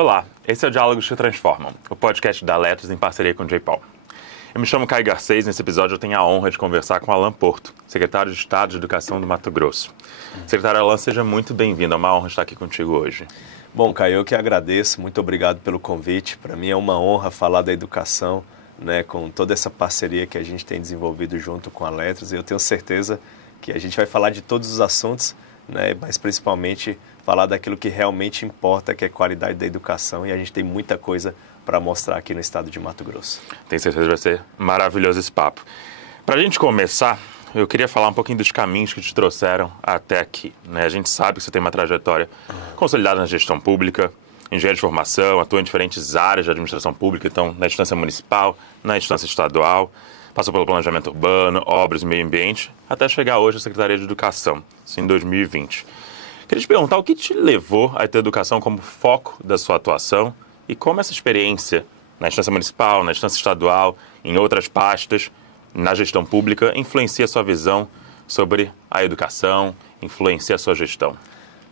Olá, esse é o Diálogos que Transformam, o podcast da Letras em parceria com o J-Paul. Eu me chamo Caio Garcês e nesse episódio eu tenho a honra de conversar com Alan Porto, secretário de Estado de Educação do Mato Grosso. Secretário Alan, seja muito bem-vindo, é uma honra estar aqui contigo hoje. Bom, Caio, eu que agradeço, muito obrigado pelo convite. Para mim é uma honra falar da educação, com toda essa parceria que a gente tem desenvolvido junto com a Letras, e eu tenho certeza que a gente vai falar de todos os assuntos, mas principalmente falar daquilo que realmente importa, que é a qualidade da educação, e a gente tem muita coisa para mostrar aqui no estado de Mato Grosso. Tenho certeza que vai ser maravilhoso esse papo. Para a gente começar, eu queria falar um pouquinho dos caminhos que te trouxeram até aqui. A gente sabe que você tem uma trajetória consolidada na gestão pública, engenheiro de formação, atua em diferentes áreas de administração pública, então na instância municipal, na instância estadual, passou pelo planejamento urbano, obras e meio ambiente, até chegar hoje à Secretaria de Educação, isso em 2020. Queria te perguntar o que te levou a ter educação como foco da sua atuação e como essa experiência na instância municipal, na instância estadual, em outras pastas, na gestão pública, influencia a sua visão sobre a educação, influencia a sua gestão.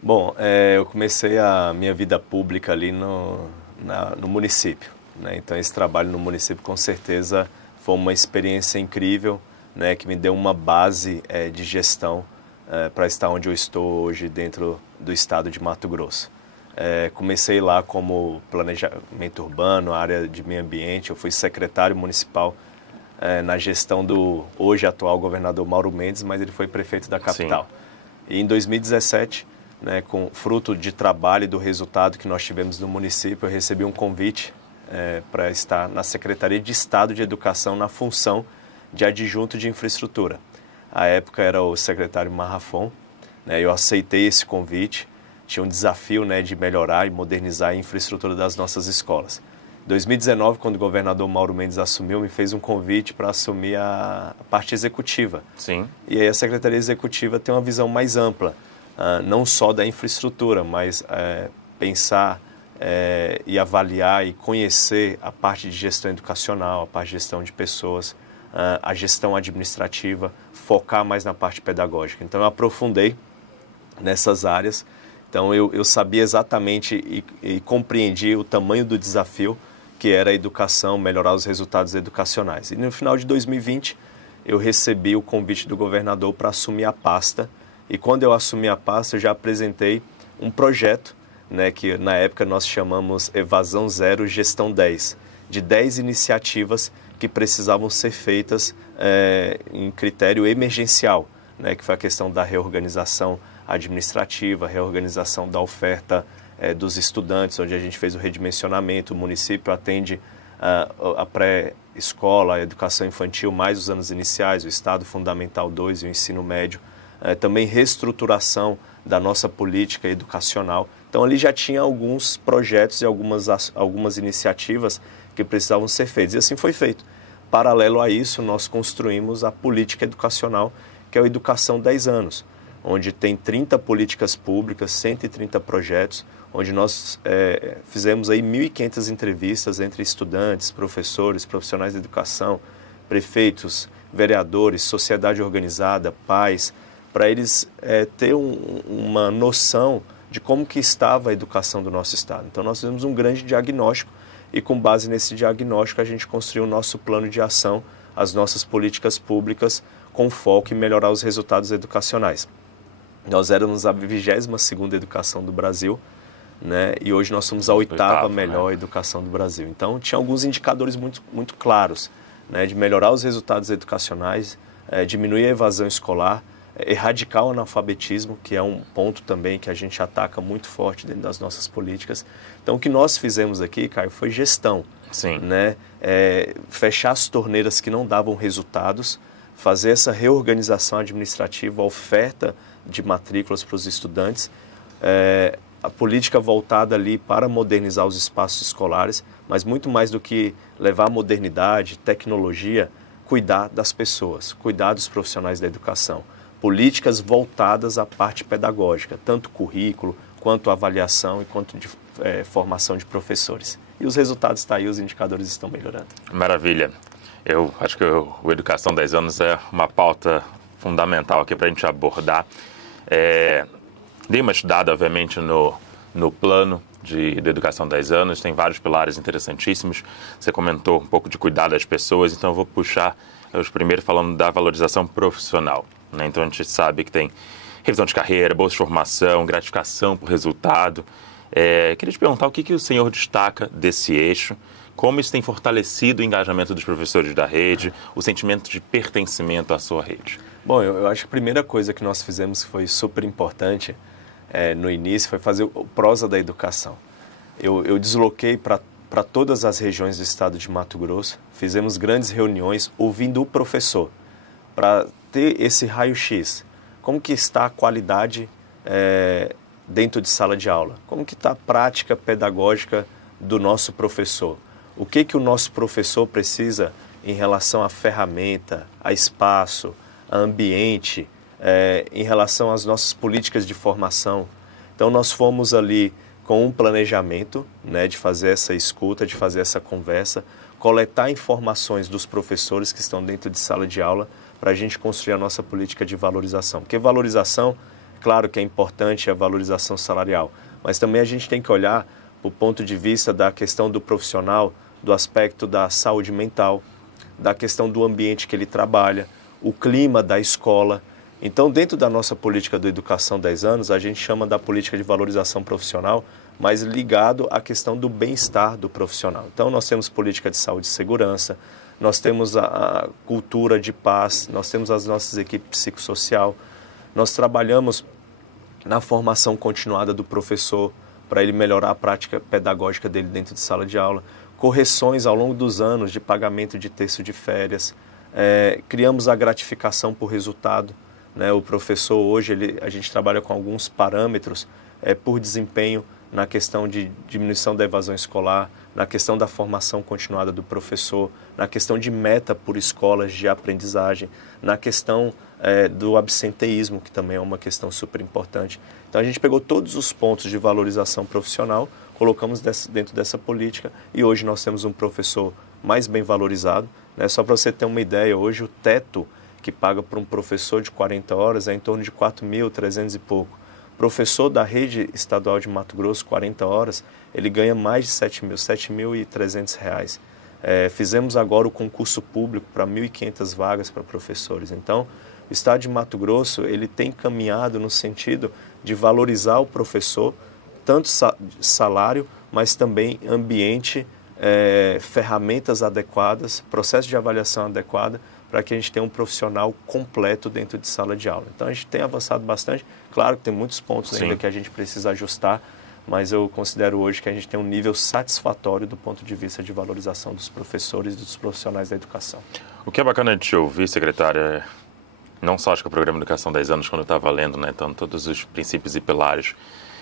Bom, eu comecei a minha vida pública ali no município, então esse trabalho no município com certeza foi uma experiência incrível, que me deu uma base de gestão para estar onde eu estou hoje dentro do estado de Mato Grosso. Comecei lá como planejamento urbano, área de meio ambiente, eu fui secretário municipal na gestão do hoje atual governador Mauro Mendes, mas ele foi prefeito da capital. Sim. E em 2017, com fruto de trabalho e do resultado que nós tivemos no município, eu recebi um convite para estar na Secretaria de Estado de Educação na função de adjunto de infraestrutura. À época era o secretário Marrafon, eu aceitei esse convite, tinha um desafio de melhorar e modernizar a infraestrutura das nossas escolas. Em 2019, quando o governador Mauro Mendes assumiu, me fez um convite para assumir a parte executiva. Sim. E aí a Secretaria Executiva tem uma visão mais ampla, não só da infraestrutura, mas pensar e avaliar e conhecer a parte de gestão educacional, a parte de gestão de pessoas, a gestão administrativa, focar mais na parte pedagógica. Então eu aprofundei nessas áreas, então eu sabia exatamente e compreendi o tamanho do desafio que era a educação, melhorar os resultados educacionais. E no final de 2020 eu recebi o convite do governador para assumir a pasta, e quando eu assumi a pasta eu já apresentei um projeto, que na época nós chamamos Evasão Zero Gestão 10, de 10 iniciativas que precisavam ser feitas em critério emergencial, que foi a questão da reorganização administrativa, reorganização da oferta dos estudantes, onde a gente fez o redimensionamento. O município atende a pré-escola, a educação infantil, mais os anos iniciais, o Estado Fundamental 2 e o ensino médio. Também reestruturação da nossa política educacional. Então ali já tinha alguns projetos e algumas iniciativas que precisavam ser feitos, e assim foi feito. Paralelo a isso, nós construímos a política educacional, que é a Educação 10 anos, onde tem 30 políticas públicas, 130 projetos, onde nós fizemos aí 1.500 entrevistas entre estudantes, professores, profissionais de educação, prefeitos, vereadores, sociedade organizada, pais, para eles ter uma noção de como que estava a educação do nosso estado. Então nós fizemos um grande diagnóstico, e com base nesse diagnóstico a gente construiu o nosso plano de ação, as nossas políticas públicas, com foco em melhorar os resultados educacionais. Nós éramos a 22ª educação do Brasil, e hoje nós somos a 8ª melhor educação do Brasil. Então tinha alguns indicadores muito, muito claros, de melhorar os resultados educacionais, diminuir a evasão escolar, erradicar o analfabetismo, que é um ponto também que a gente ataca muito forte dentro das nossas políticas. Então, o que nós fizemos aqui, Caio, foi gestão. Sim. Fechar as torneiras que não davam resultados, fazer essa reorganização administrativa, a oferta de matrículas para os estudantes, a política voltada ali para modernizar os espaços escolares, mas muito mais do que levar modernidade, tecnologia, cuidar das pessoas, cuidar dos profissionais da educação. Políticas voltadas à parte pedagógica, tanto currículo, quanto avaliação e quanto de formação de professores. E os resultados estão aí, os indicadores estão melhorando. Maravilha. Eu acho que o Educação 10 anos é uma pauta fundamental aqui para a gente abordar. Dei uma estudada, obviamente, no plano da Educação 10 anos, tem vários pilares interessantíssimos. Você comentou um pouco de cuidar das pessoas, então eu vou puxar os primeiros falando da valorização profissional, né? Então a gente sabe que tem revisão de carreira, bolsa de formação, gratificação por resultado. Queria te perguntar o que o senhor destaca desse eixo, como isso tem fortalecido o engajamento dos professores da rede, o sentimento de pertencimento à sua rede. Bom, eu acho que a primeira coisa que nós fizemos que foi super importante no início foi fazer o Prosa da Educação. Eu desloquei para todas as regiões do estado de Mato Grosso, fizemos grandes reuniões ouvindo o professor, para ter esse raio-x. Como que está a qualidade dentro de sala de aula? Como que está a prática pedagógica do nosso professor? O que o nosso professor precisa em relação à ferramenta, a espaço, a ambiente, em relação às nossas políticas de formação? Então, nós fomos ali com um planejamento, né, de fazer essa escuta, de fazer essa conversa, coletar informações dos professores que estão dentro de sala de aula para a gente construir a nossa política de valorização. Porque valorização, claro que é importante a valorização salarial, mas também a gente tem que olhar para o ponto de vista da questão do profissional, do aspecto da saúde mental, da questão do ambiente que ele trabalha, o clima da escola. Então, dentro da nossa política do Educação 10 anos, a gente chama da política de valorização profissional, mas ligado à questão do bem-estar do profissional. Então, nós temos política de saúde e segurança, nós temos a cultura de paz, nós temos as nossas equipes psicossocial, nós trabalhamos na formação continuada do professor para ele melhorar a prática pedagógica dele dentro de sala de aula, correções ao longo dos anos de pagamento de terço de férias, criamos a gratificação por resultado, né? O professor hoje, a gente trabalha com alguns parâmetros por desempenho na questão de diminuição da evasão escolar, na questão da formação continuada do professor, na questão de meta por escolas de aprendizagem, na questão do absenteísmo, que também é uma questão super importante. Então, a gente pegou todos os pontos de valorização profissional, colocamos dentro dessa política e hoje nós temos um professor mais bem valorizado, né? Só para você ter uma ideia, hoje o teto que paga para um professor de 40 horas é em torno de 4.300 e pouco. Professor da rede estadual de Mato Grosso, 40 horas, ele ganha mais de 7.300 reais. Fizemos agora o concurso público para 1.500 vagas para professores. Então, o estado de Mato Grosso, ele tem caminhado no sentido de valorizar o professor, tanto salário, mas também ambiente, ferramentas adequadas, processo de avaliação adequada, para que a gente tenha um profissional completo dentro de sala de aula. Então, a gente tem avançado bastante. Claro que tem muitos pontos ainda que a gente precisa ajustar, mas eu considero hoje que a gente tem um nível satisfatório do ponto de vista de valorização dos professores e dos profissionais da educação. O que é bacana de te ouvir, secretária, não só acho que o programa Educação 10 anos, quando eu estava lendo, né, então, todos os princípios e pilares,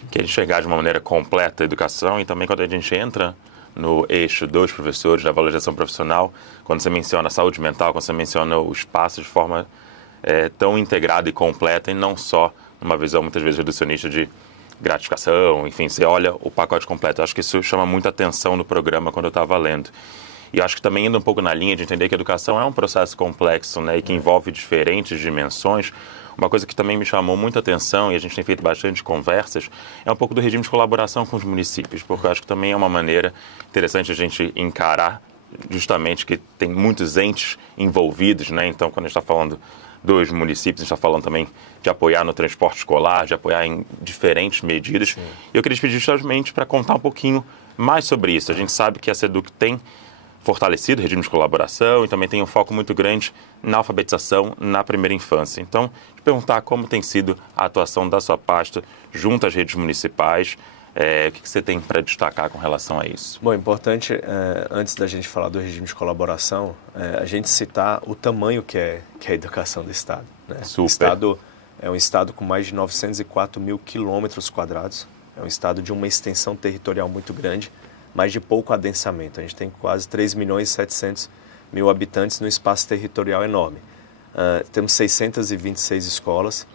que a gente enxergar de uma maneira completa a educação, e também quando a gente entra no eixo dos professores, da valorização profissional, quando você menciona a saúde mental, quando você menciona o espaço de forma tão integrada e completa, e não só numa visão muitas vezes reducionista de gratificação, enfim, você olha o pacote completo. Eu acho que isso chama muita atenção no programa quando eu estava lendo. E eu acho que também indo um pouco na linha de entender que a educação é um processo complexo, né, e que envolve diferentes dimensões. Uma coisa que também me chamou muita atenção, e a gente tem feito bastante conversas, é um pouco do regime de colaboração com os municípios, porque eu acho que também é uma maneira interessante a gente encarar justamente que tem muitos entes envolvidos, né? Então, quando a gente está falando dos municípios, a gente está falando também de apoiar no transporte escolar, de apoiar em diferentes medidas. Sim. E eu queria te pedir justamente para contar um pouquinho mais sobre isso. A gente sabe que a SEDUC tem fortalecido o regime de colaboração e também tem um foco muito grande na alfabetização na primeira infância. Então, te perguntar como tem sido a atuação da sua pasta junto às redes municipais, o que você tem para destacar com relação a isso? Bom, importante, antes da gente falar do regime de colaboração, a gente citar o tamanho que é a educação do Estado, né? Super. O Estado é um Estado com mais de 904 mil quilômetros quadrados, é um Estado de uma extensão territorial muito grande, mas de pouco adensamento. A gente tem quase 3.700.000 habitantes num espaço territorial enorme. Temos 626 escolas,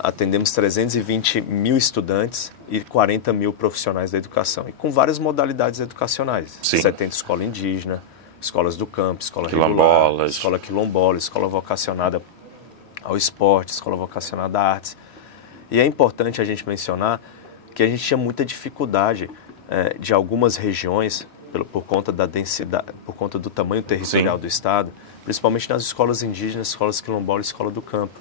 atendemos 320 mil estudantes e 40 mil profissionais da educação, e com várias modalidades educacionais. Sim. 70 escola indígena, escolas do campo, escola quilombolas, regular, escola quilombola, escola vocacionada ao esporte, escola vocacionada a artes. E é importante a gente mencionar que a gente tinha muita dificuldade de algumas regiões, por conta da densidade, por conta do tamanho territorial do estado, principalmente nas escolas indígenas, escolas quilombolas e escola do campo.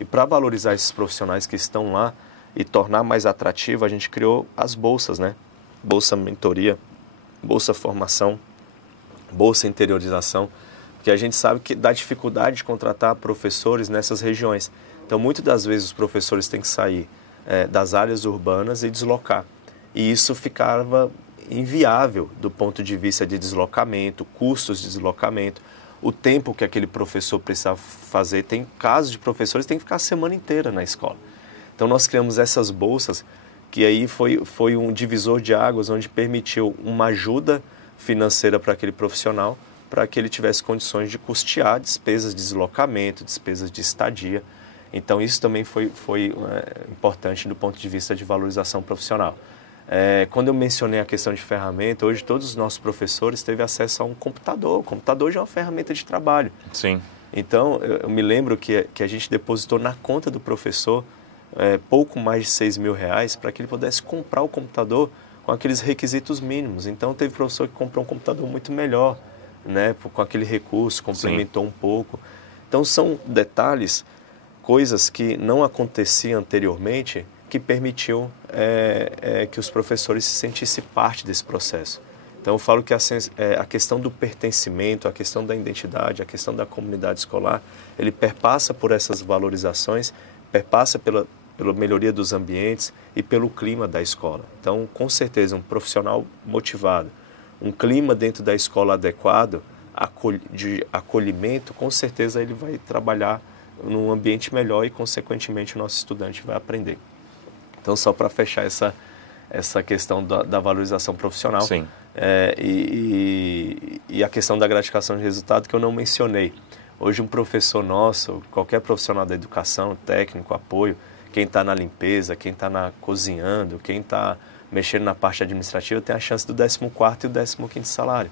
E para valorizar esses profissionais que estão lá e tornar mais atrativo, a gente criou as bolsas, né? Bolsa mentoria, bolsa formação, bolsa interiorização, porque a gente sabe que dá dificuldade de contratar professores nessas regiões. Então, muitas das vezes os professores têm que sair das áreas urbanas e deslocar. E isso ficava inviável do ponto de vista de deslocamento, custos de deslocamento, o tempo que aquele professor precisava fazer. Tem casos de professores que têm que ficar a semana inteira na escola. Então nós criamos essas bolsas, que aí foi um divisor de águas, onde permitiu uma ajuda financeira para aquele profissional, para que ele tivesse condições de custear despesas de deslocamento, despesas de estadia. Então isso também foi importante do ponto de vista de valorização profissional. Quando eu mencionei a questão de ferramenta, hoje todos os nossos professores teve acesso a um computador. O computador já é uma ferramenta de trabalho. Sim. Então, eu me lembro que a gente depositou na conta do professor pouco mais de R$6.000 para que ele pudesse comprar o computador com aqueles requisitos mínimos. Então, teve professor que comprou um computador muito melhor, né, com aquele recurso, complementou um pouco. Então, são detalhes, coisas que não aconteciam anteriormente, que permitiu que os professores se sentissem parte desse processo. Então, eu falo que a questão do pertencimento, a questão da identidade, a questão da comunidade escolar, ele perpassa por essas valorizações, perpassa pela melhoria dos ambientes e pelo clima da escola. Então, com certeza, um profissional motivado, um clima dentro da escola adequado, de acolhimento, com certeza ele vai trabalhar num ambiente melhor e, consequentemente, o nosso estudante vai aprender. Então, só para fechar essa questão da valorização profissional. Sim. E a questão da gratificação de resultado, que eu não mencionei. Hoje, um professor nosso, qualquer profissional da educação, técnico, apoio, quem está na limpeza, quem está cozinhando, quem está mexendo na parte administrativa, tem a chance do 14º e o 15º salário.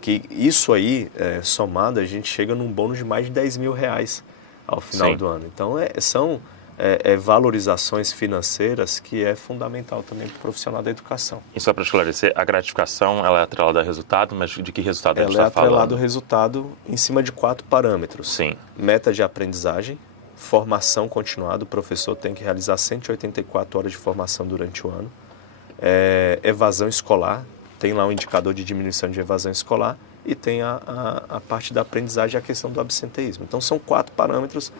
Que isso aí, somado, a gente chega num bônus de mais de R$10.000 ao final do ano. Então, são valorizações financeiras que é fundamental também para o profissional da educação. E só para esclarecer, a gratificação ela é atrelada a resultado, mas de que resultado a gente está falando? Ela é atrelada ao resultado em cima de 4 parâmetros. Sim. Meta de aprendizagem, formação continuada, o professor tem que realizar 184 horas de formação durante o ano. Evasão escolar, tem lá um indicador de diminuição de evasão escolar e tem a parte da aprendizagem e a questão do absenteísmo. Então, são 4 parâmetros.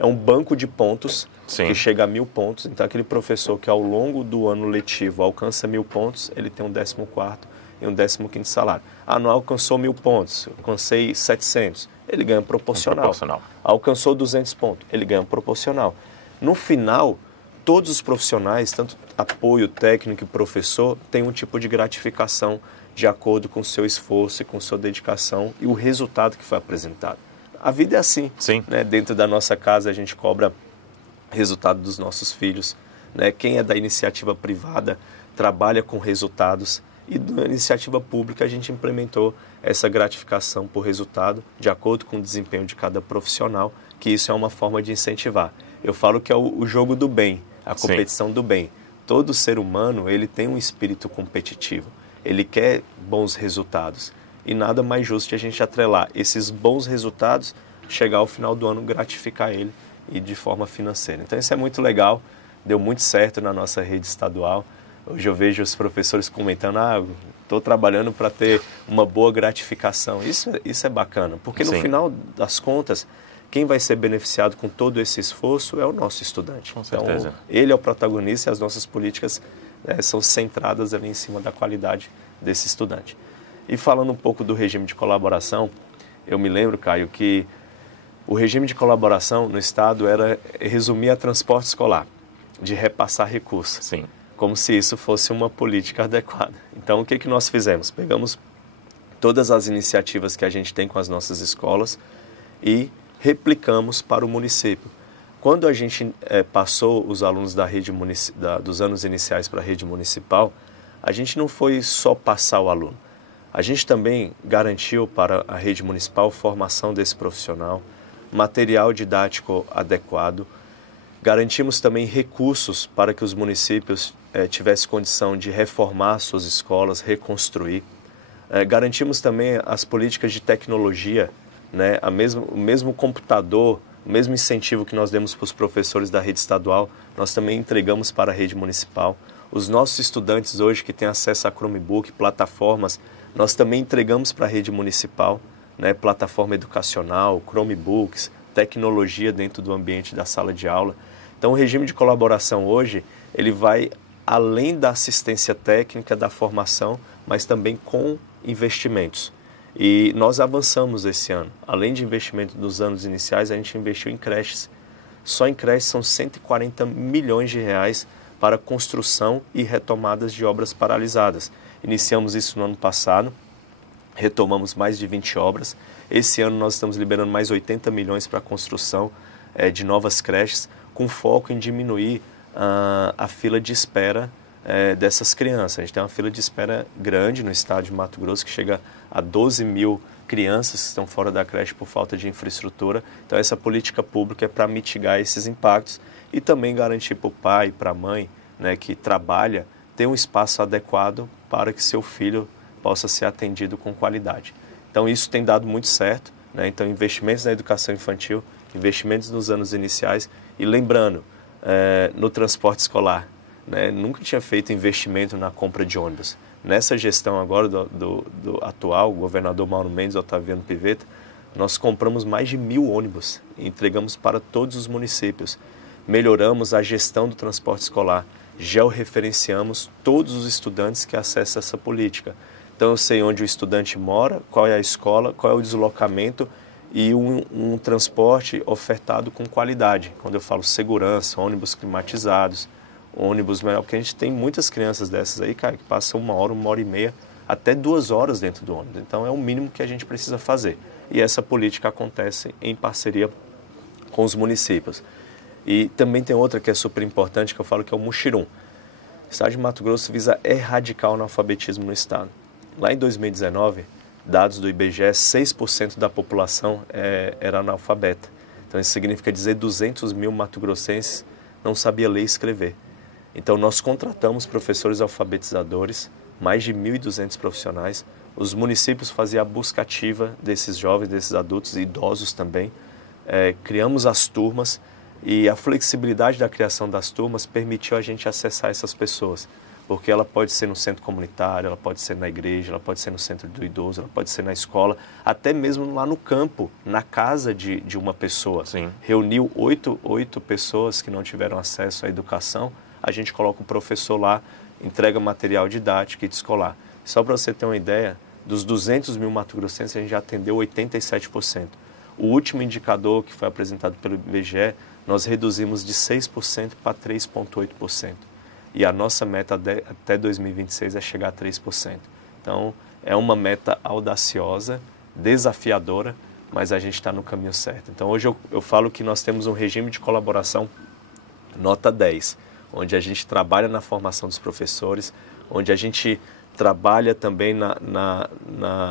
É um banco de pontos que chega a 1.000 pontos. Então, aquele professor que ao longo do ano letivo alcança 1.000 pontos, ele tem um 14º e um 15º salário. Não alcançou 1.000 pontos, alcancei 700, ele ganha proporcional. Alcançou 200 pontos, ele ganha proporcional. No final, todos os profissionais, tanto apoio técnico e professor, têm um tipo de gratificação de acordo com o seu esforço e com sua dedicação e o resultado que foi apresentado. A vida é assim, né? Dentro da nossa casa a gente cobra resultado dos nossos filhos, né? Quem é da iniciativa privada trabalha com resultados e da iniciativa pública a gente implementou essa gratificação por resultado de acordo com o desempenho de cada profissional, que isso é uma forma de incentivar. Eu falo que é o jogo do bem, a competição do bem. Todo ser humano ele tem um espírito competitivo, ele quer bons resultados. E nada mais justo de a gente atrelar esses bons resultados, chegar ao final do ano, gratificar ele e de forma financeira. Então isso é muito legal, deu muito certo na nossa rede estadual. Hoje eu vejo os professores comentando, estou trabalhando para ter uma boa gratificação. Isso é bacana, porque no final das contas, quem vai ser beneficiado com todo esse esforço é o nosso estudante. Com certeza. Então, ele é o protagonista e as nossas políticas são centradas ali em cima da qualidade desse estudante. E falando um pouco do regime de colaboração, eu me lembro, Caio, que o regime de colaboração no Estado era resumir a transporte escolar, de repassar recursos. Sim. Como se isso fosse uma política adequada. Então, o que nós fizemos? Pegamos todas as iniciativas que a gente tem com as nossas escolas e replicamos para o município. Quando a gente passou os alunos da rede dos anos iniciais para a rede municipal, a gente não foi só passar o aluno. A gente também garantiu para a rede municipal formação desse profissional, material didático adequado, garantimos também recursos para que os municípios tivesse condição de reformar suas escolas, reconstruir. Garantimos também as políticas de tecnologia, né? O mesmo computador, o mesmo incentivo que nós demos para os professores da rede estadual, nós também entregamos para a rede municipal. Os nossos estudantes hoje que têm acesso a Chromebook, plataformas, nós também entregamos para a rede municipal, né? Plataforma educacional, Chromebooks, tecnologia dentro do ambiente da sala de aula. Então, o regime de colaboração hoje, ele vai além da assistência técnica, da formação, mas também com investimentos. E nós avançamos esse ano. Além de investimento nos anos iniciais, a gente investiu em creches. Só em creches são 140 milhões de reais para construção e retomadas de obras paralisadas. Iniciamos isso no ano passado, retomamos mais de 20 obras. Esse ano nós estamos liberando mais 80 milhões para a construção de novas creches, com foco em diminuir a fila de espera dessas crianças. A gente tem uma fila de espera grande no estado de Mato Grosso, que chega a 12 mil crianças que estão fora da creche por falta de infraestrutura. Então, essa política pública é para mitigar esses impactos e também garantir para o pai e para a mãe, né, que trabalha, ter um espaço adequado para que seu filho possa ser atendido com qualidade. Então, isso tem dado muito certo, né? Então, investimentos na educação infantil, investimentos nos anos iniciais e lembrando, no transporte escolar, né? Nunca tinha feito investimento na compra de ônibus. Nessa gestão agora do atual governador Mauro Mendes, Otaviano Pivetta, nós compramos mais de 1.000 ônibus e entregamos para todos os municípios. Melhoramos a gestão do transporte escolar, georreferenciamos todos os estudantes que acessam essa política. Então eu sei onde o estudante mora, qual é a escola, qual é o deslocamento e um transporte ofertado com qualidade. Quando eu falo segurança, ônibus climatizados, ônibus melhor, porque a gente tem muitas crianças dessas aí, cara, que passam 1 hora e meia, até 2 horas dentro do ônibus. Então é o mínimo que a gente precisa fazer. E essa política acontece em parceria com os municípios. E também tem outra que é super importante, que eu falo que é o Muxirum. O estado de Mato Grosso visa erradicar o analfabetismo no estado. Lá em 2019, dados do IBGE, 6% da população era analfabeta. Então isso significa dizer 200 mil mato-grossenses não sabia ler e escrever. Então nós contratamos professores alfabetizadores, mais de 1.200 profissionais. Os municípios faziam a busca ativa desses jovens, desses adultos e idosos também. Criamos as turmas e a flexibilidade da criação das turmas permitiu a gente acessar essas pessoas. Porque ela pode ser no centro comunitário, ela pode ser na igreja, ela pode ser no centro do idoso, ela pode ser na escola, até mesmo lá no campo, na casa de uma pessoa. Sim. Reuniu 8 pessoas que não tiveram acesso à educação, a gente coloca o professor lá, entrega material didático e escolar. Só para você ter uma ideia, dos 200 mil mato-grossenses, a gente já atendeu 87%. O último indicador que foi apresentado pelo IBGE, nós reduzimos de 6% para 3,8%. E a nossa meta até 2026 é chegar a 3%. Então, é uma meta audaciosa, desafiadora, mas a gente está no caminho certo. Então, hoje eu falo que nós temos um regime de colaboração nota 10, onde a gente trabalha na formação dos professores, onde a gente trabalha também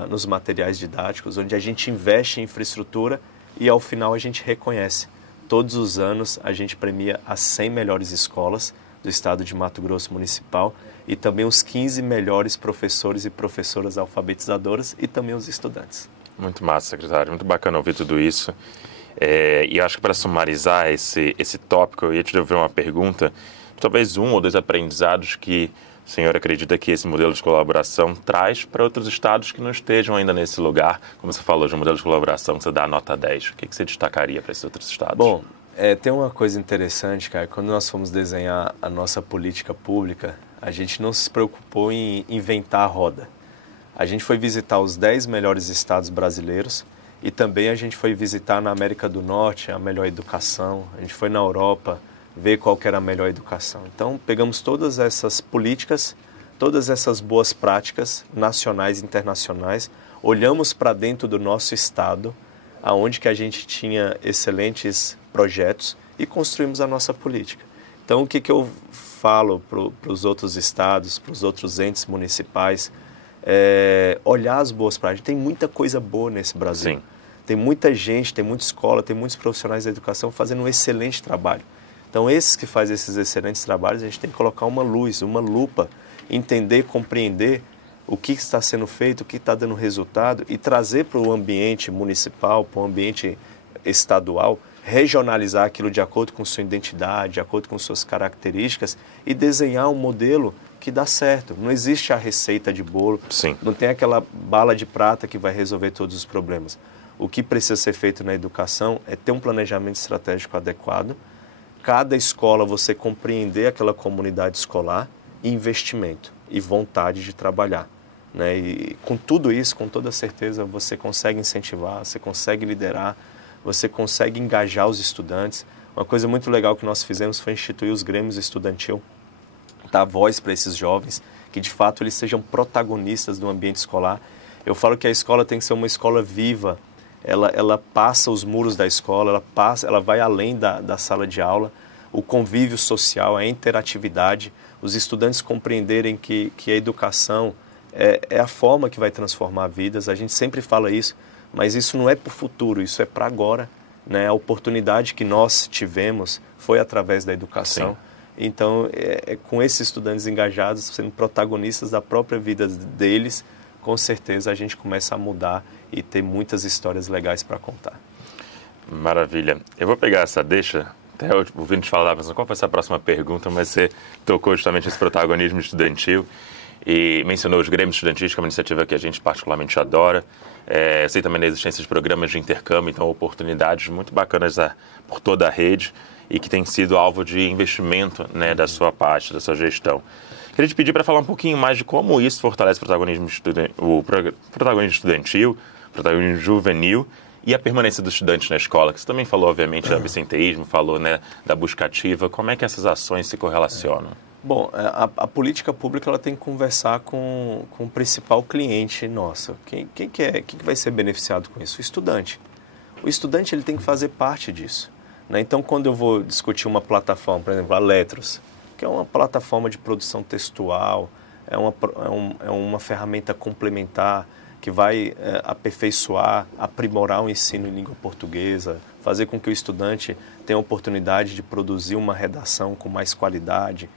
nos materiais didáticos, onde a gente investe em infraestrutura e, ao final, a gente reconhece. Todos os anos, a gente premia as 100 melhores escolas do estado de Mato Grosso municipal e também os 15 melhores professores e professoras alfabetizadoras e também os estudantes. Muito massa, secretário. Muito bacana ouvir tudo isso. E acho que para sumarizar esse tópico, eu ia te devolver uma pergunta, talvez 1 ou 2 aprendizados que o senhor acredita que esse modelo de colaboração traz para outros estados que não estejam ainda nesse lugar. Como você falou de um modelo de colaboração que você dá a nota 10, o que você destacaria para esses outros estados? Bom, tem uma coisa interessante, cara. Quando nós fomos desenhar a nossa política pública, a gente não se preocupou em inventar a roda. A gente foi visitar os 10 melhores estados brasileiros e também a gente foi visitar na América do Norte a melhor educação. A gente foi na Europa ver qual que era a melhor educação. Então, pegamos todas essas políticas, todas essas boas práticas nacionais e internacionais, olhamos para dentro do nosso estado, aonde que a gente tinha excelentes projetos e construímos a nossa política. Então, o que eu falo para os outros estados, para os outros entes municipais, olhar as boas práticas. Tem muita coisa boa nesse Brasil. Sim. Tem muita gente, tem muita escola, tem muitos profissionais da educação fazendo um excelente trabalho. Então, Então, esses que fazem esses excelentes trabalhos, a gente tem que colocar uma luz, uma lupa, entender, compreender o que está sendo feito, o que está dando resultado e trazer para o ambiente municipal, para o ambiente estadual, regionalizar aquilo de acordo com sua identidade, de acordo com suas características e desenhar um modelo que dá certo. Não existe a receita de bolo, Sim. Não tem aquela bala de prata que vai resolver todos os problemas. O que precisa ser feito na educação é ter um planejamento estratégico adequado, cada escola você compreender aquela comunidade escolar, investimento e vontade de trabalhar. Né? E com tudo isso, com toda certeza, você consegue incentivar, você consegue liderar, você consegue engajar os estudantes. Uma coisa muito legal que nós fizemos foi instituir os grêmios estudantil, dar voz para esses jovens, que de fato eles sejam protagonistas do ambiente escolar. Eu falo que a escola tem que ser uma escola viva, ela passa os muros da escola, ela vai além da sala de aula, o convívio social, a interatividade, os estudantes compreenderem que a educação é a forma que vai transformar vidas. A gente sempre fala isso, mas isso não é para o futuro, isso é para agora. Né? A oportunidade que nós tivemos foi através da educação. Sim. Então, com esses estudantes engajados, sendo protagonistas da própria vida deles, com certeza a gente começa a mudar e ter muitas histórias legais para contar. Maravilha. Eu vou pegar essa deixa, até ouvindo te falar, mas qual vai ser a próxima pergunta, mas você tocou justamente esse protagonismo estudantil e mencionou os grêmios estudantis, que é uma iniciativa que a gente particularmente adora. Eu sei também da existência de programas de intercâmbio, então oportunidades muito bacanas por toda a rede e que tem sido alvo de investimento, né, da sua parte, da sua gestão. Queria te pedir para falar um pouquinho mais de como isso fortalece o protagonismo estudantil, o protagonismo juvenil e a permanência dos estudantes na escola, que você também falou, obviamente, do absenteísmo, falou, né, da busca ativa. Como é que essas ações se correlacionam? Bom, a política pública ela tem que conversar com o principal cliente nosso. Quem vai ser beneficiado com isso? O estudante. O estudante ele tem que fazer parte disso. Né? Então, quando eu vou discutir uma plataforma, por exemplo, a Letros, que é uma plataforma de produção textual, é uma ferramenta complementar que vai aperfeiçoar, aprimorar o ensino em língua portuguesa, fazer com que o estudante tenha a oportunidade de produzir uma redação com mais qualidade,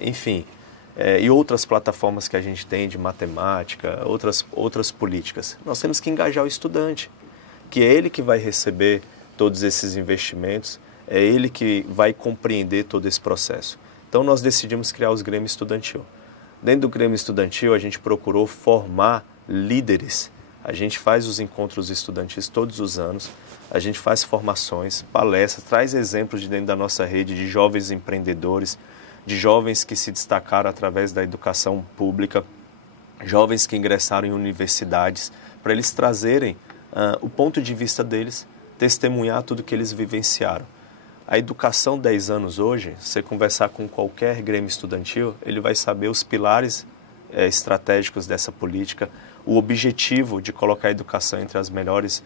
enfim, e outras plataformas que a gente tem de matemática, outras políticas. Nós temos que engajar o estudante, que é ele que vai receber todos esses investimentos, é ele que vai compreender todo esse processo. Então, nós decidimos criar os grêmios estudantil. Dentro do grêmio estudantil, a gente procurou formar líderes. A gente faz os encontros estudantis todos os anos, a gente faz formações, palestras, traz exemplos de dentro da nossa rede de jovens empreendedores, de jovens que se destacaram através da educação pública, jovens que ingressaram em universidades, para eles trazerem o ponto de vista deles, testemunhar tudo que eles vivenciaram. A educação 10 anos hoje, se você conversar com qualquer grêmio estudantil, ele vai saber os pilares estratégicos dessa política, o objetivo de colocar a educação entre as melhores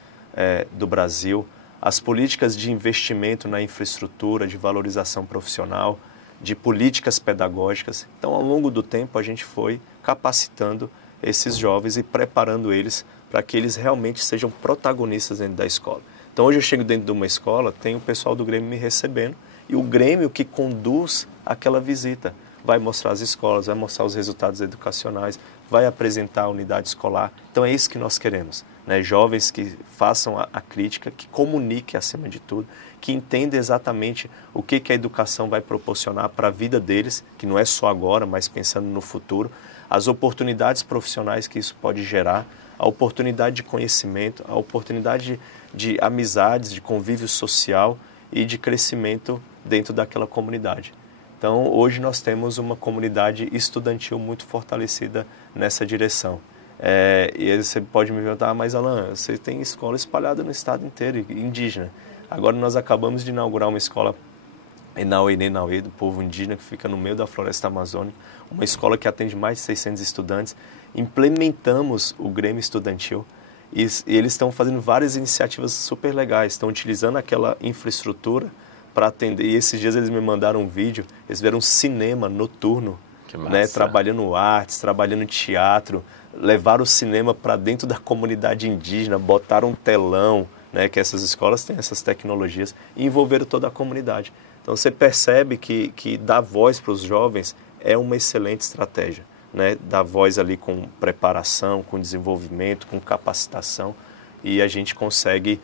do Brasil, as políticas de investimento na infraestrutura, de valorização profissional, de políticas pedagógicas. Então, ao longo do tempo, a gente foi capacitando esses jovens e preparando eles para que eles realmente sejam protagonistas dentro da escola. Então, hoje eu chego dentro de uma escola, tem o pessoal do Grêmio me recebendo e o Grêmio que conduz aquela visita vai mostrar as escolas, vai mostrar os resultados educacionais, vai apresentar a unidade escolar. Então, é isso que nós queremos, né? Jovens que façam a crítica, que comuniquem acima de tudo, que entendam exatamente o que a educação vai proporcionar para a vida deles, que não é só agora, mas pensando no futuro, as oportunidades profissionais que isso pode gerar, a oportunidade de conhecimento, a oportunidade de amizades, de convívio social e de crescimento dentro daquela comunidade. Então, hoje nós temos uma comunidade estudantil muito fortalecida nessa direção. E aí você pode me perguntar, mas Alan, você tem escola espalhada no estado inteiro, indígena. Agora nós acabamos de inaugurar uma escola Enauê, do povo indígena, que fica no meio da floresta amazônica, uma escola que atende mais de 600 estudantes. Implementamos o Grêmio Estudantil e eles estão fazendo várias iniciativas super legais, estão utilizando aquela infraestrutura para atender. E esses dias eles me mandaram um vídeo, eles fizeram um cinema noturno, né, trabalhando artes, trabalhando teatro, levaram o cinema para dentro da comunidade indígena, botaram um telão, né, que essas escolas têm essas tecnologias, e envolveram toda a comunidade. Então você percebe que dar voz para os jovens é uma excelente estratégia, né? Dar voz ali com preparação, com desenvolvimento, com capacitação, e a gente consegue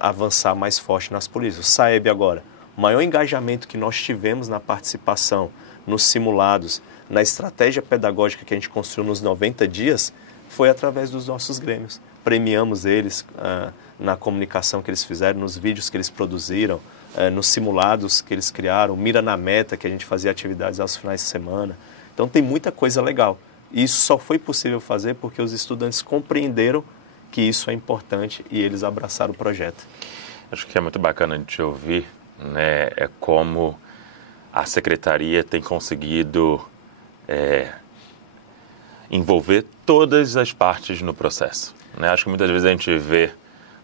avançar mais forte nas políticas. O SAEB agora, o maior engajamento que nós tivemos na participação, nos simulados, na estratégia pedagógica que a gente construiu nos 90 dias, foi através dos nossos grêmios. Premiamos eles na comunicação que eles fizeram, nos vídeos que eles produziram, nos simulados que eles criaram, Mira na Meta, que a gente fazia atividades aos finais de semana. Então tem muita coisa legal. E isso só foi possível fazer porque os estudantes compreenderam que isso é importante e eles abraçaram o projeto. Acho que é muito bacana de te ouvir, né? É como a secretaria tem conseguido envolver todas as partes no processo, né? Acho que muitas vezes a gente vê,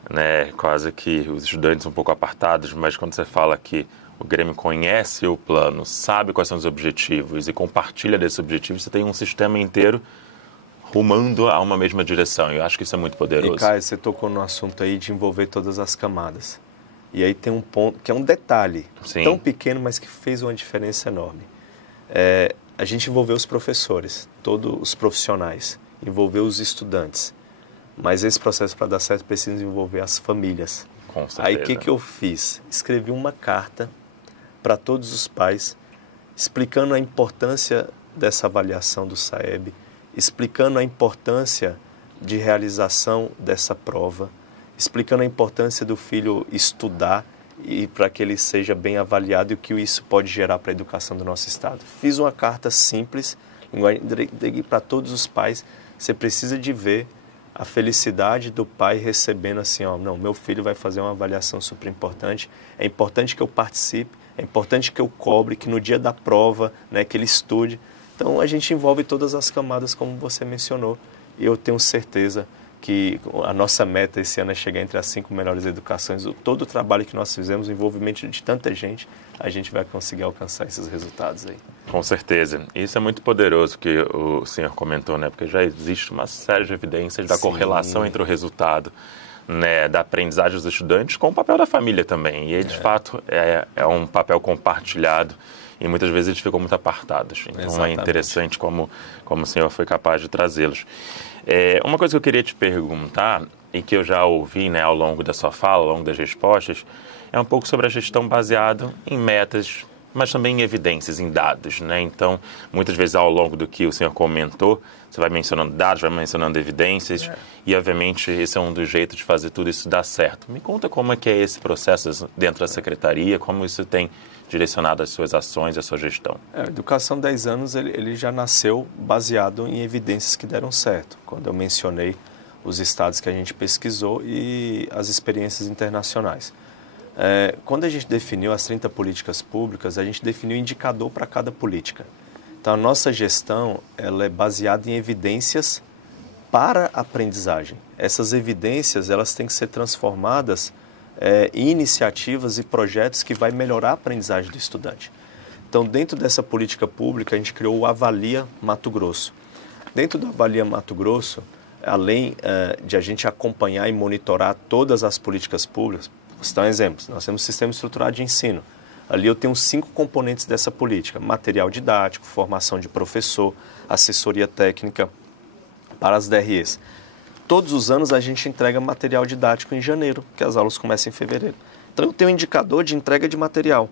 né, quase que os estudantes um pouco apartados, mas quando você fala que o Grêmio conhece o plano, sabe quais são os objetivos e compartilha desses objetivos, você tem um sistema inteiro rumando a uma mesma direção. Eu acho que isso é muito poderoso. E, Caio, você tocou no assunto aí de envolver todas as camadas. E aí tem um ponto, que é um detalhe, Sim. tão pequeno, mas que fez uma diferença enorme. A gente envolveu os professores, todos os profissionais, envolveu os estudantes. Mas esse processo, para dar certo, precisa envolver as famílias. Com certeza. Aí o que eu fiz? Escrevi uma carta para todos os pais, explicando a importância dessa avaliação do SAEB, explicando a importância de realização dessa prova, explicando a importância do filho estudar e para que ele seja bem avaliado e o que isso pode gerar para a educação do nosso estado. Fiz uma carta simples, para todos os pais. Você precisa de ver a felicidade do pai recebendo assim, ó, não, meu filho vai fazer uma avaliação super importante, é importante que eu participe, é importante que eu cobre, que no dia da prova, né, que ele estude. Então a gente envolve todas as camadas, como você mencionou, e eu tenho certeza que a nossa meta esse ano é chegar entre as 5 melhores educações. Todo o trabalho que nós fizemos, o envolvimento de tanta gente, a gente vai conseguir alcançar esses resultados aí. Com certeza. Isso é muito poderoso que o senhor comentou, né? Porque já existe uma série de evidências da correlação entre o resultado, né, da aprendizagem dos estudantes com o papel da família também. E, de fato, é um papel compartilhado e muitas vezes eles ficam muito apartados. Então, Exatamente. É interessante como o senhor foi capaz de trazê-los. Uma coisa que eu queria te perguntar, e que eu já ouvi, né, ao longo da sua fala, ao longo das respostas, é um pouco sobre a gestão baseada em metas, mas também em evidências, em dados, né? Então, muitas vezes ao longo do que o senhor comentou, você vai mencionando dados, vai mencionando evidências, e obviamente esse é um dos jeitos de fazer tudo isso dar certo. Me conta como é que é esse processo dentro da secretaria, como isso tem direcionado as suas ações e a sua gestão. A Educação 10 anos, ele já nasceu baseado em evidências que deram certo. Quando eu mencionei os estados que a gente pesquisou e as experiências internacionais. Quando a gente definiu as 30 políticas públicas, a gente definiu um indicador para cada política. Então, a nossa gestão ela é baseada em evidências para a aprendizagem. Essas evidências elas têm que ser transformadas em iniciativas e projetos que vai melhorar a aprendizagem do estudante. Então, dentro dessa política pública, a gente criou o Avalia Mato Grosso. Dentro do Avalia Mato Grosso, além de a gente acompanhar e monitorar todas as políticas públicas, vou citar um exemplo, nós temos o Sistema Estruturado de Ensino. Ali eu tenho 5 componentes dessa política: material didático, formação de professor, assessoria técnica para as DREs. Todos os anos a gente entrega material didático em janeiro, que as aulas começam em fevereiro. Então eu tenho um indicador de entrega de material,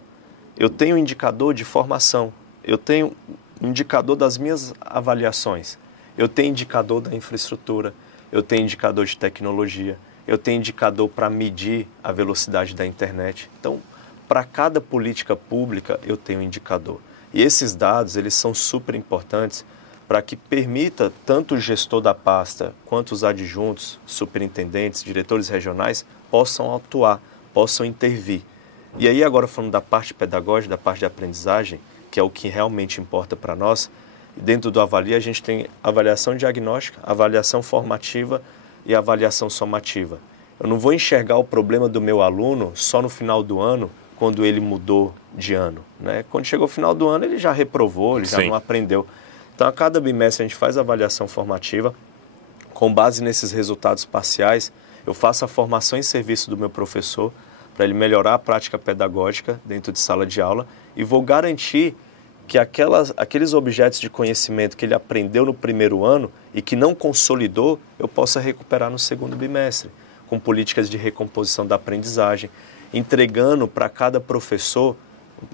eu tenho um indicador de formação, eu tenho um indicador das minhas avaliações, eu tenho indicador da infraestrutura, eu tenho indicador de tecnologia, eu tenho indicador para medir a velocidade da internet. Então, para cada política pública, eu tenho um indicador. E esses dados, eles são super importantes para que permita tanto o gestor da pasta, quanto os adjuntos, superintendentes, diretores regionais, possam atuar, possam intervir. E aí, agora falando da parte pedagógica, da parte de aprendizagem, que é o que realmente importa para nós, dentro do Avalia a gente tem avaliação diagnóstica, avaliação formativa e avaliação somativa. Eu não vou enxergar o problema do meu aluno só no final do ano, quando ele mudou de ano, né? Quando chegou o final do ano, ele já reprovou, ele já não aprendeu. Então, a cada bimestre a gente faz a avaliação formativa. Com base nesses resultados parciais, eu faço a formação em serviço do meu professor para ele melhorar a prática pedagógica dentro de sala de aula e vou garantir que aqueles objetos de conhecimento que ele aprendeu no primeiro ano e que não consolidou, eu possa recuperar no segundo bimestre, com políticas de recomposição da aprendizagem, entregando para cada professor.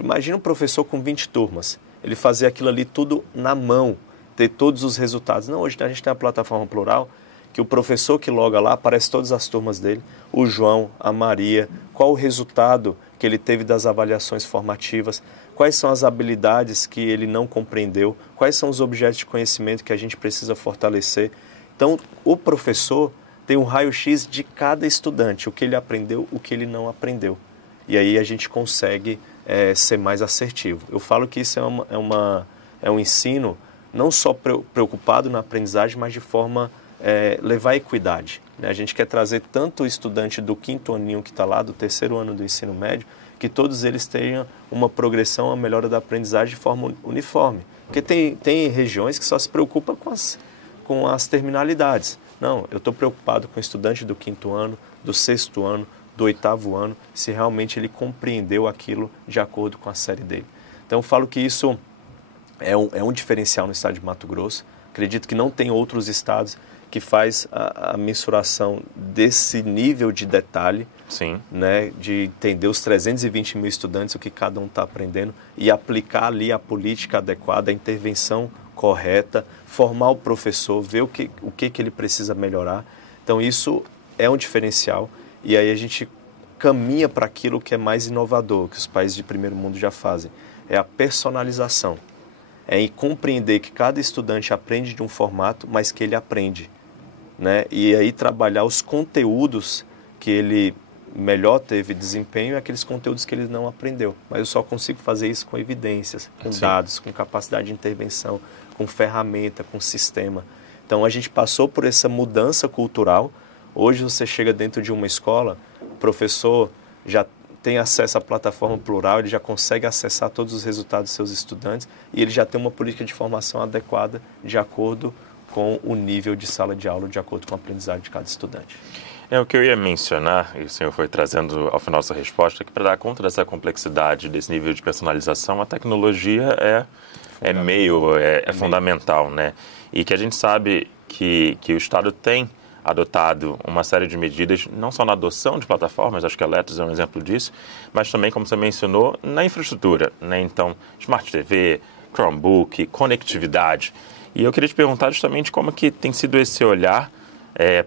Imagina um professor com 20 turmas, ele fazer aquilo ali tudo na mão, ter todos os resultados. Não, hoje a gente tem a plataforma Plural, que o professor que loga lá aparece todas as turmas dele, o João, a Maria, qual o resultado que ele teve das avaliações formativas, quais são as habilidades que ele não compreendeu, quais são os objetos de conhecimento que a gente precisa fortalecer. Então, o professor tem um raio-x de cada estudante, o que ele aprendeu, o que ele não aprendeu. E aí a gente consegue ser mais assertivo. Eu falo que isso é um ensino não só preocupado na aprendizagem, mas de forma levar equidade. Né? A gente quer trazer tanto o estudante do 5º aninho que está lá, do 3º ano do ensino médio, que todos eles tenham uma progressão, uma melhora da aprendizagem de forma uniforme. Porque tem regiões que só se preocupam com as terminalidades. Não, eu estou preocupado com o estudante do 5º ano, do 6º ano, do 8º ano, se realmente ele compreendeu aquilo de acordo com a série dele. Então eu falo que isso é um diferencial no estado de Mato Grosso. Acredito que não tem outros estados que faz a mensuração desse nível de detalhe, sim, né, de entender os 320 mil estudantes, o que cada um está aprendendo e aplicar ali a política adequada, a intervenção correta, formar o professor, ver o que ele precisa melhorar. Então isso é um diferencial e aí a gente caminha para aquilo que é mais inovador, que os países de primeiro mundo já fazem, é a personalização. É compreender que cada estudante aprende de um formato, mas que ele aprende. Né? E aí trabalhar os conteúdos que ele melhor teve desempenho e aqueles conteúdos que ele não aprendeu. Mas eu só consigo fazer isso com evidências, com Sim. dados, com capacidade de intervenção, com ferramenta, com sistema. Então a gente passou por essa mudança cultural. Hoje você chega dentro de uma escola, o professor já tem acesso à plataforma Plural, ele já consegue acessar todos os resultados dos seus estudantes e ele já tem uma política de formação adequada de acordo com o nível de sala de aula, de acordo com a aprendizagem de cada estudante. É o que eu ia mencionar, e o senhor foi trazendo ao final da sua resposta, que para dar conta dessa complexidade, desse nível de personalização, a tecnologia é fundamental, né? E que a gente sabe que o Estado tem adotado uma série de medidas, não só na adoção de plataformas, acho que a Letras é um exemplo disso, mas também, como você mencionou, na infraestrutura, né? Então, Smart TV, Chromebook, conectividade. E eu queria te perguntar justamente como que tem sido esse olhar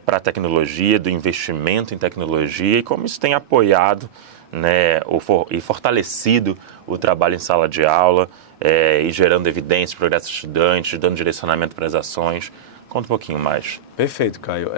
para a tecnologia, do investimento em tecnologia e como isso tem apoiado, né, e fortalecido o trabalho em sala de aula e gerando evidências, progresso dos estudantes, dando direcionamento para as ações. Conta um pouquinho mais. Perfeito, Caio.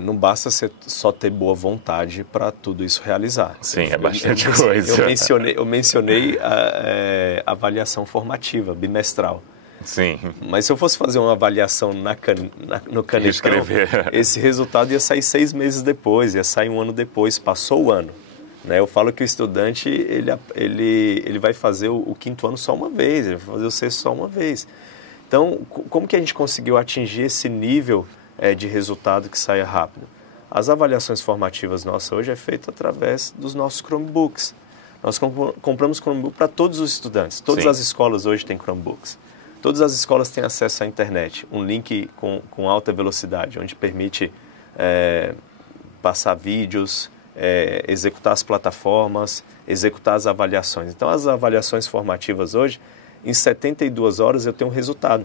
Não basta só ter boa vontade para tudo isso realizar. Sim, é bastante coisa. Eu mencionei a avaliação formativa, bimestral. Sim. Mas se eu fosse fazer uma avaliação no canetão, esse resultado ia sair 6 meses depois, ia sair 1 ano depois, passou o ano. Né? Eu falo que o estudante ele vai fazer o 5º ano só uma vez, ele vai fazer o 6º só uma vez. Então, como que a gente conseguiu atingir esse nível de resultado que saia rápido? As avaliações formativas nossas hoje é feita através dos nossos Chromebooks. Nós compramos Chromebook para todos os estudantes. Todas as escolas hoje têm Chromebooks. Todas as escolas têm acesso à internet, um link com alta velocidade, onde permite passar vídeos, executar as plataformas, executar as avaliações. Então, as avaliações formativas hoje, em 72 horas eu tenho um resultado.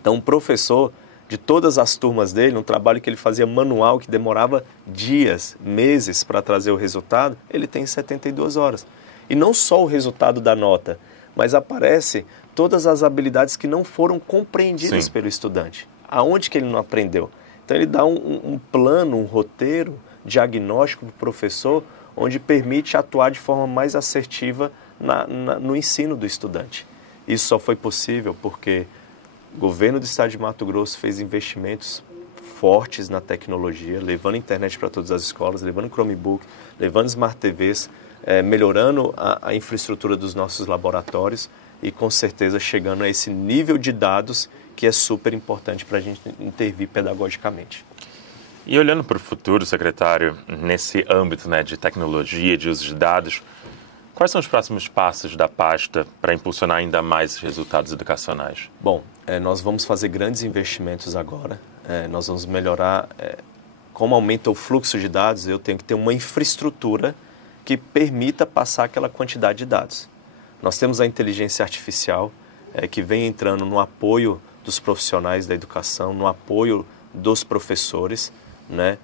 Então, um professor de todas as turmas dele, um trabalho que ele fazia manual, que demorava dias, meses para trazer o resultado, ele tem em 72 horas. E não só o resultado da nota, mas aparece todas as habilidades que não foram compreendidas pelo estudante. Aonde que ele não aprendeu? Então ele dá um plano, um roteiro diagnóstico para o professor, onde permite atuar de forma mais assertiva no ensino do estudante. Isso só foi possível porque o governo do estado de Mato Grosso fez investimentos fortes na tecnologia, levando a internet para todas as escolas, levando Chromebook, levando Smart TVs, melhorando a infraestrutura dos nossos laboratórios e com certeza chegando a esse nível de dados que é super importante para a gente intervir pedagogicamente. E olhando para o futuro, secretário, nesse âmbito, né, de tecnologia, de uso de dados, quais são os próximos passos da pasta para impulsionar ainda mais os resultados educacionais? Bom, nós vamos fazer grandes investimentos agora. Nós vamos melhorar. Como aumenta o fluxo de dados, eu tenho que ter uma infraestrutura que permita passar aquela quantidade de dados. Nós temos a inteligência artificial, que vem entrando no apoio dos profissionais da educação, no apoio dos professores, né?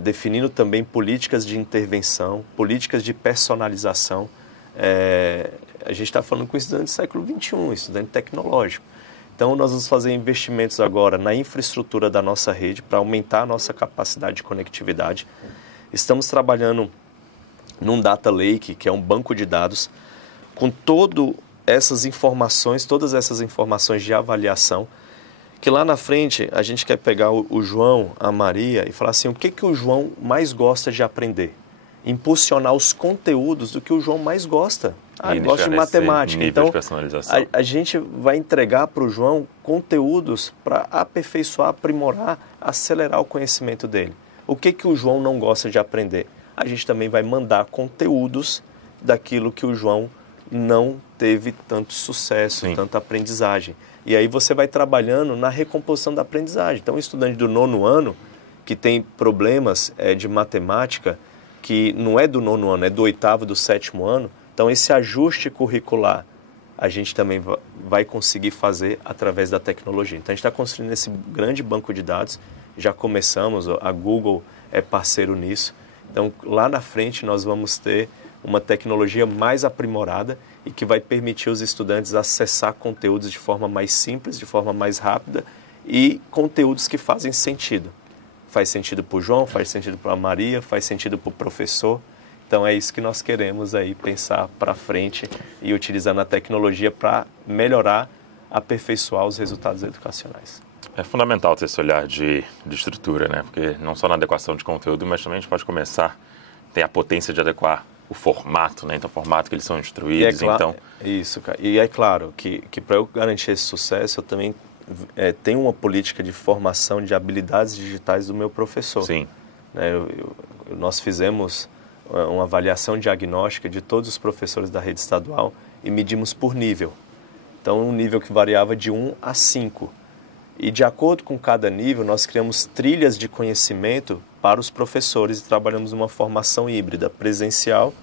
Definindo também políticas de intervenção, políticas de personalização. A gente está falando com estudante do século XXI, estudante tecnológico. Então, nós vamos fazer investimentos agora na infraestrutura da nossa rede para aumentar a nossa capacidade de conectividade. Estamos trabalhando num Data Lake, que é um banco de dados, com todas essas informações de avaliação, que lá na frente a gente quer pegar o João, a Maria e falar assim, o que o João mais gosta de aprender? Impulsionar os conteúdos do que o João mais gosta. Ele gosta de matemática. Então, a gente vai entregar para o João conteúdos para aperfeiçoar, aprimorar, acelerar o conhecimento dele. O que o João não gosta de aprender? A gente também vai mandar conteúdos daquilo que o João não teve tanto sucesso, tanta aprendizagem. E aí você vai trabalhando na recomposição da aprendizagem. Então, um estudante do 9º ano que tem problemas de matemática, que não é do 9º ano, é do 8º, do 7º ano, então esse ajuste curricular a gente também vai conseguir fazer através da tecnologia. Então, a gente está construindo esse grande banco de dados, já começamos, a Google é parceiro nisso. Então, lá na frente, nós vamos ter uma tecnologia mais aprimorada e que vai permitir os estudantes acessar conteúdos de forma mais simples, de forma mais rápida e conteúdos que fazem sentido. Faz sentido para o João, faz sentido para a Maria, faz sentido para o professor. Então, é isso que nós queremos aí pensar para frente e utilizando a tecnologia para melhorar, aperfeiçoar os resultados educacionais. É fundamental ter esse olhar de estrutura, né? Porque não só na adequação de conteúdo, mas também a gente pode começar a ter a potência de adequar o formato, né? Então, o formato que eles são instruídos, então... Isso, cara. E é claro que para eu garantir esse sucesso, eu também tenho uma política de formação de habilidades digitais do meu professor. Sim. Nós fizemos uma avaliação diagnóstica de todos os professores da rede estadual e medimos por nível. Então, um nível que variava de 1 a 5. E de acordo com cada nível, nós criamos trilhas de conhecimento para os professores e trabalhamos uma formação híbrida, presencial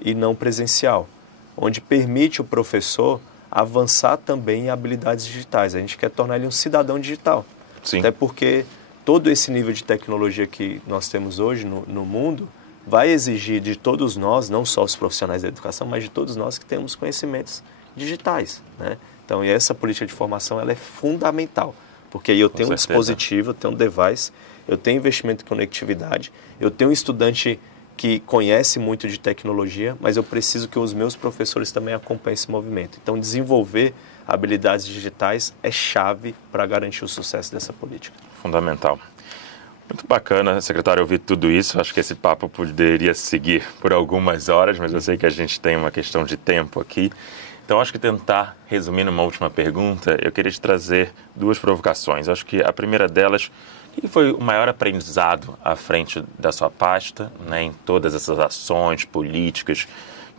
e não presencial, onde permite o professor avançar também em habilidades digitais. A gente quer tornar ele um cidadão digital. Sim. Até porque todo esse nível de tecnologia que nós temos hoje no mundo vai exigir de todos nós, não só os profissionais da educação, mas de todos nós que temos conhecimentos digitais, né? Então, e essa política de formação ela é fundamental, porque aí eu tenho um dispositivo, eu tenho um device, eu tenho investimento em conectividade, eu tenho um estudante que conhece muito de tecnologia, mas eu preciso que os meus professores também acompanhem esse movimento. Então, desenvolver habilidades digitais é chave para garantir o sucesso dessa política. Fundamental. Muito bacana, secretário, ouvir tudo isso. Acho que esse papo poderia seguir por algumas horas, mas eu sei que a gente tem uma questão de tempo aqui. Então, acho que tentar resumir numa última pergunta, eu queria te trazer 2 provocações. Acho que a primeira delas, o que foi o maior aprendizado à frente da sua pasta, né, em todas essas ações políticas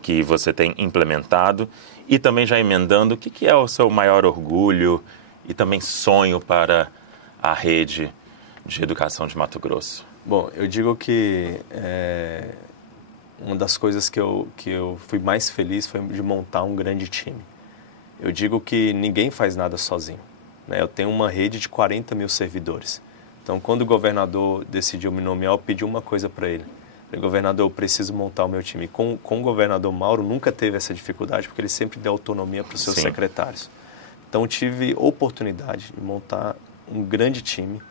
que você tem implementado? E também já emendando, o que é o seu maior orgulho e também sonho para a rede de educação de Mato Grosso? Bom, eu digo que uma das coisas que eu fui mais feliz foi de montar um grande time. Eu digo que ninguém faz nada sozinho, né? Eu tenho uma rede de 40 mil servidores. Então, quando o governador decidiu me nomear, eu pedi uma coisa para ele. Falei, governador, eu preciso montar o meu time. Com o governador Mauro, nunca teve essa dificuldade, porque ele sempre deu autonomia para os seus secretários. Então, eu tive oportunidade de montar um grande time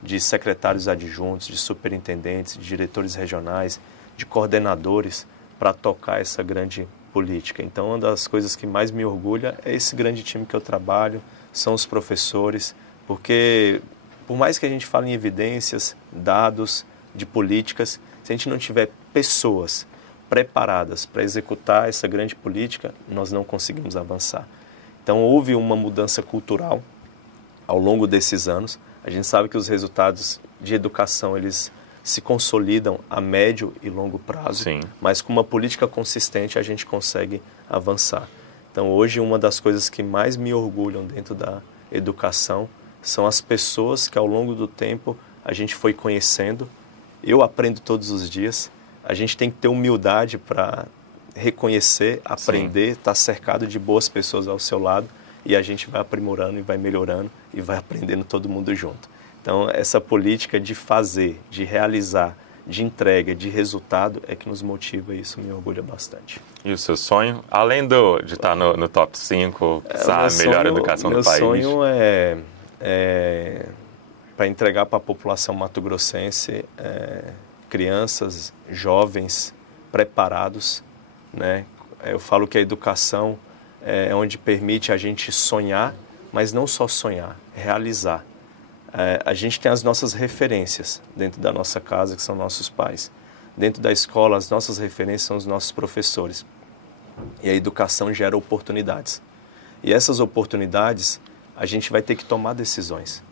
de secretários adjuntos, de superintendentes, de diretores regionais, de coordenadores para tocar essa grande política. Então, uma das coisas que mais me orgulha é esse grande time que eu trabalho, são os professores, porque por mais que a gente fale em evidências, dados, de políticas, se a gente não tiver pessoas preparadas para executar essa grande política, nós não conseguimos avançar. Então, houve uma mudança cultural ao longo desses anos. A gente sabe que os resultados de educação, eles se consolidam a médio e longo prazo, Sim. mas com uma política consistente a gente consegue avançar. Então, hoje, uma das coisas que mais me orgulham dentro da educação são as pessoas que, ao longo do tempo, a gente foi conhecendo. Eu aprendo todos os dias. A gente tem que ter humildade para reconhecer, aprender, estar cercado de boas pessoas ao seu lado, e a gente vai aprimorando e vai melhorando e vai aprendendo todo mundo junto. Então, essa política de fazer, de realizar, de entrega, de resultado é que nos motiva, e isso me orgulha bastante. E o seu sonho, além de estar no top 5, melhor educação do país? Meu sonho é para entregar para a população mato-grossense crianças, jovens preparados, né? Eu falo que a educação é onde permite a gente sonhar, mas não só sonhar, realizar. A gente tem as nossas referências dentro da nossa casa, que são nossos pais. Dentro da escola, as nossas referências são os nossos professores. E a educação gera oportunidades. E essas oportunidades, a gente vai ter que tomar decisões.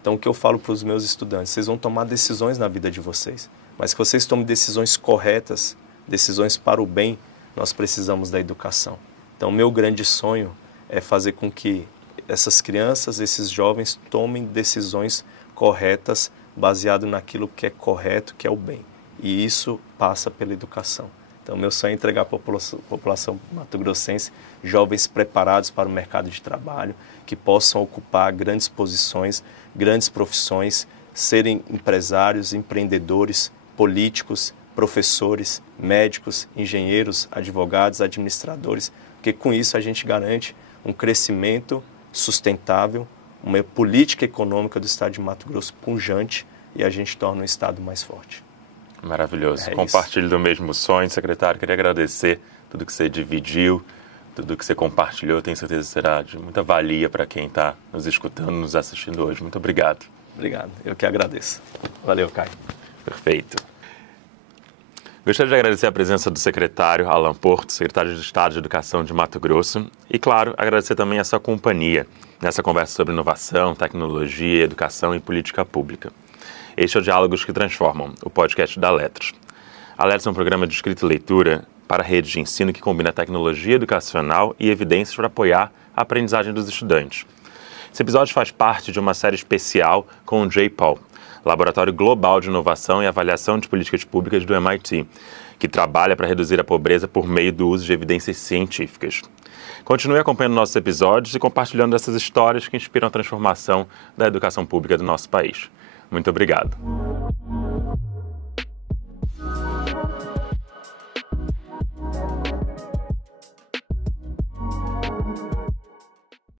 Então, o que eu falo para os meus estudantes, vocês vão tomar decisões na vida de vocês, mas que vocês tomem decisões corretas, decisões para o bem, nós precisamos da educação. Então, meu grande sonho é fazer com que essas crianças, esses jovens, tomem decisões corretas, baseado naquilo que é correto, que é o bem. E isso passa pela educação. Então, meu sonho é entregar à população mato-grossense jovens preparados para o mercado de trabalho, que possam ocupar grandes posições, grandes profissões, serem empresários, empreendedores, políticos, professores, médicos, engenheiros, advogados, administradores, porque com isso a gente garante um crescimento sustentável, uma política econômica do estado de Mato Grosso pujante, e a gente torna o estado mais forte. Maravilhoso. Compartilho do mesmo sonho, secretário. Queria agradecer tudo que você dividiu, tudo que você compartilhou. Tenho certeza que será de muita valia para quem está nos escutando, nos assistindo hoje. Muito obrigado. Obrigado. Eu que agradeço. Valeu, Caio. Perfeito. Gostaria de agradecer a presença do secretário Alan Porto, secretário de Estado de Educação de Mato Grosso, e, claro, agradecer também a sua companhia nessa conversa sobre inovação, tecnologia, educação e política pública. Este é o Diálogos que Transformam, o podcast da Letras. A Letras é um programa de escrita e leitura para a rede de ensino que combina tecnologia educacional e evidências para apoiar a aprendizagem dos estudantes. Esse episódio faz parte de uma série especial com o J-PAL, Laboratório Global de Inovação e Avaliação de Políticas Públicas do MIT, que trabalha para reduzir a pobreza por meio do uso de evidências científicas. Continue acompanhando nossos episódios e compartilhando essas histórias que inspiram a transformação da educação pública do nosso país. Muito obrigado.